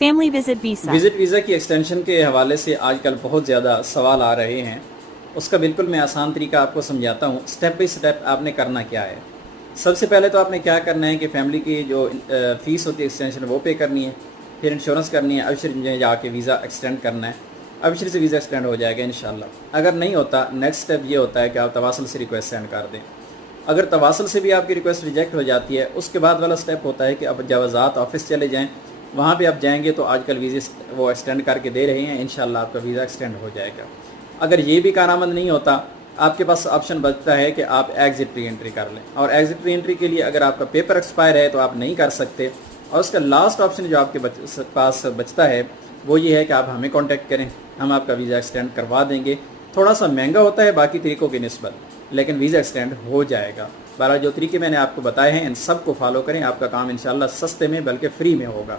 Family visit visa. Visit visa की extension के हवाले से आजकल बहुत ज़्यादा सवाल आ रहे हैं। उसका बिल्कुल मैं आसान तरीका आपको समझाता हूँ। स्टेप बाय स्टेप आपने करना क्या है। सबसे पहले तो आपने क्या करना है कि फैमिली की जो फ़ीस होती है एक्सटेंशन वो पे करनी है, फिर इंश्योरेंस करनी है, अबशर में जाके वीज़ा एक्सटेंड करना है। अबशर से वीज़ा एक्सटेंड हो जाएगा इंशाल्लाह। अगर नहीं होता, नेक्स्ट स्टेप ये होता है कि आप तवासल से रिक्वेस्ट सेंड कर दें। अगर तवासल से भी आपकी रिक्वेस्ट रिजेक्ट हो जाती है, उसके बाद वाला स्टेप होता है कि अब जवाज़ात ऑफिस चले जाएँ। वहाँ पे आप जाएंगे तो आजकल वीज़े वो एक्सटेंड करके दे रहे हैं, इंशाल्लाह आपका वीज़ा एक्सटेंड हो जाएगा। अगर ये भी कारआमद नहीं होता, आपके पास ऑप्शन बचता है कि आप एग्ज़िट री एंट्री कर लें। और एग्ज़िट री एंट्री के लिए अगर आपका पेपर एक्सपायर है तो आप नहीं कर सकते। और उसका लास्ट ऑप्शन जो आपके पास बचता है वो ये है कि आप हमें कॉन्टैक्ट करें, हम आपका वीज़ा एक्सटेंड करवा देंगे। थोड़ा सा महंगा होता है बाकी तरीक़ों की निस्बत, लेकिन वीज़ा एक्सटेंड हो जाएगा। बहरहाल जो तरीके मैंने आपको बताए हैं इन सब को फॉलो करें, आपका काम इंशाल्लाह सस्ते में बल्कि फ्री में होगा।